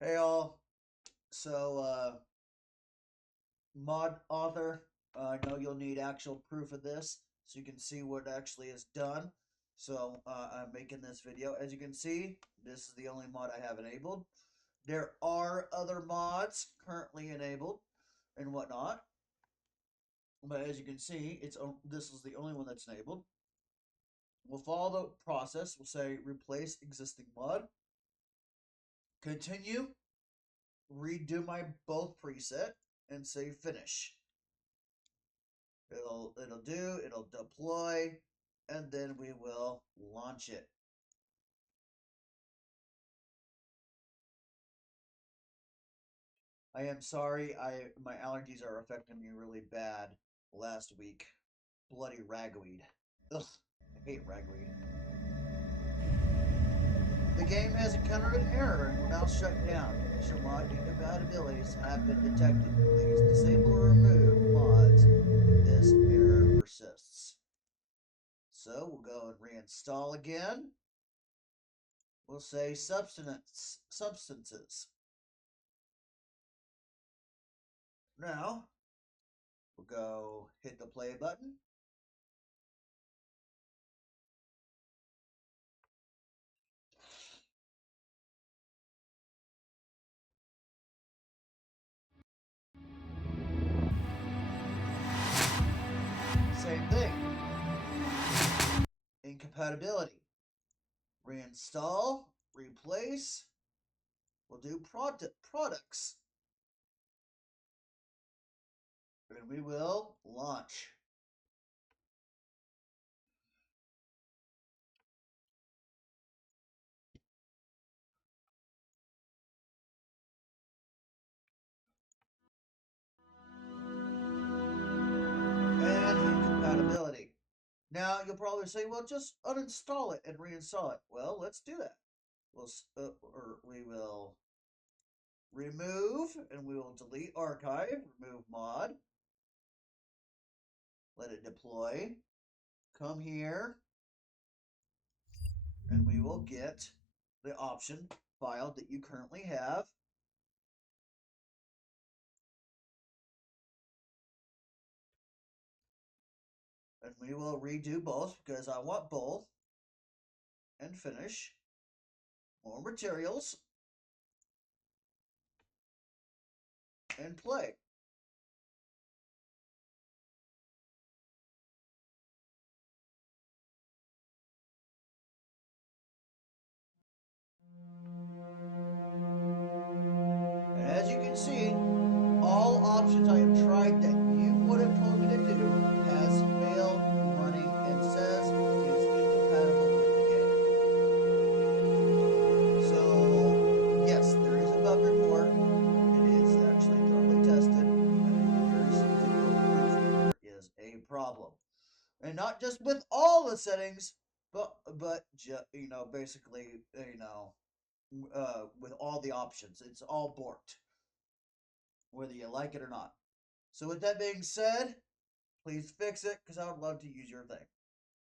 Hey all. So mod author, I know you'll need actual proof of this so you can see what actually is done. So I'm making this video. As you can see, this is the only mod I have enabled. There are other mods currently enabled and whatnot, but as you can see, this is the only one that's enabled. We'll follow the process. We'll say replace existing mod, continue, redo my both preset, and say finish. It'll deploy, and then we will launch it. I am sorry, my allergies are affecting me really bad last week. Bloody ragweed. Ugh, I hate ragweed. The game has encountered an error and will now shut down. Initial mod incompatibilities have been detected. Please disable or remove mods if this error persists. So we'll go and reinstall again. We'll say substances. Now, we'll go hit the play button. Same thing. Incompatibility. Reinstall, replace. We'll do products. And we will launch. And incompatibility. Now you'll probably say, well, just uninstall it and reinstall it. Well, let's do that. We will remove and we will delete archive, remove mod, let it deploy, come here, and we will get the option file that you currently have. And we will redo both because I want both. And finish. More materials. And play. And as you can see, all options I have tried that you would have told me to do has failed running and says it is incompatible with the game. So, yes, there is a bug report. It is actually thoroughly tested, and here's video proof there is a problem. And not just with all the settings, but basically, with all the options. It's all borked, whether you like it or not. So with that being said, please fix it because I would love to use your thing.